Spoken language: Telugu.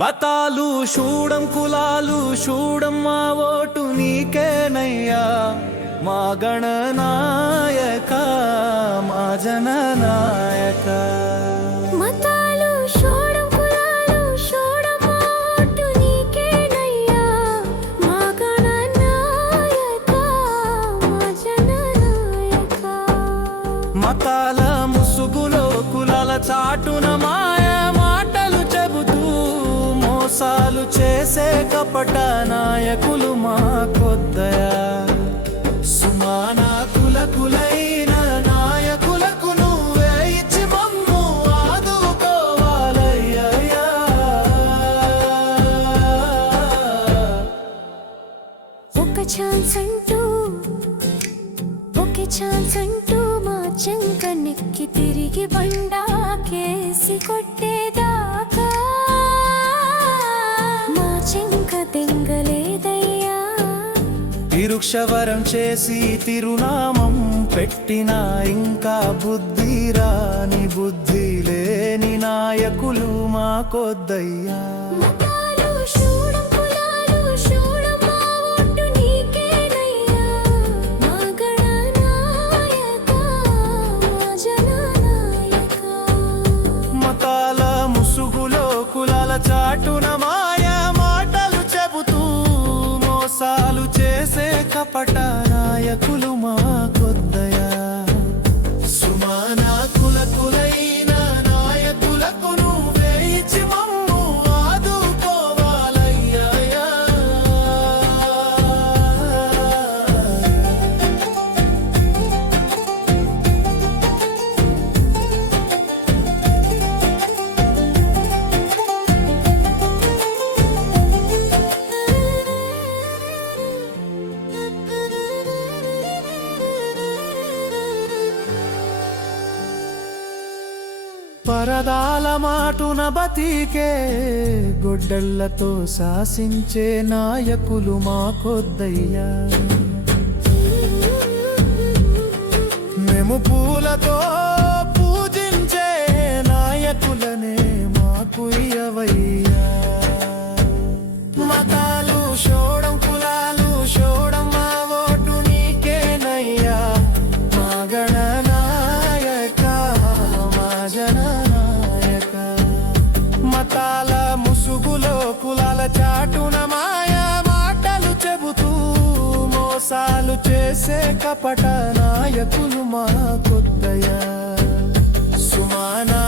మతాలు చూడం కులాలు చూడం మా ఓటు నీకేనయ్యా మా గణనాయక మా జననాయక మతాలు చూడం కులాలు చూడం మా ఓటు నీకేనయ్యా మా గణనాయక మా జననాయక మతాల ముసుగులో కులాల చాటున మాయ మాటలు చెబుతూ మోసాలు చేసే కపట నాయకులు మాకొద్దయా సుమానాకులకులైన నాయకులకు నువ్వే ఇచ్చి మమ్ము ఆదుకోవాలయ్యా ఒక ఛాన్స్ అంటూ ఒకే ఛాన్స్ అంటూ మా చెంక నెక్కి తిరిగి బండాకేసి కొట్టేదాకా మా చెంక దెంగలేదయ్యా తిరుక్షవరం చేసి తిరునామం పెట్టినా ఇంకా బుద్ధి రాని బుద్ధి లేని నాయకులు మాకొద్దయ్యా మతాలు చూడం కులాలు చూడం మా ఓటు నీకేనయ్యా మా గణనాయక మా జననాయక మతాల ముసుగులో కులాల చాటున మాయ మాటలు చెబుతూ మోసాలు చేసే కపట నాయకులు మాకొద్దయా సుమానాకులకులైన నాయకులకు నువ్వే ఇచ్చి మమ్ము ఆదుకోవాలయ్యా పరదాల మాటున బతికే గొడ్డళ్లతో శాసించే నాయకులు మాకొద్దయ్యా మేము పూలతో పూజించే నాయకులనే మాకు ఇయ్యవయ్యా మతాలు చూడం కులాలు చూడం మా ఓటు నీకేనయ్యా మా గణనాయక మా జననాయక మతాల ముసుగులో కులాల చాటున మాయా మాటలు చెబుతూ మోసాలు చేసే కపట నాయకులు మాకొద్దయా సుమానా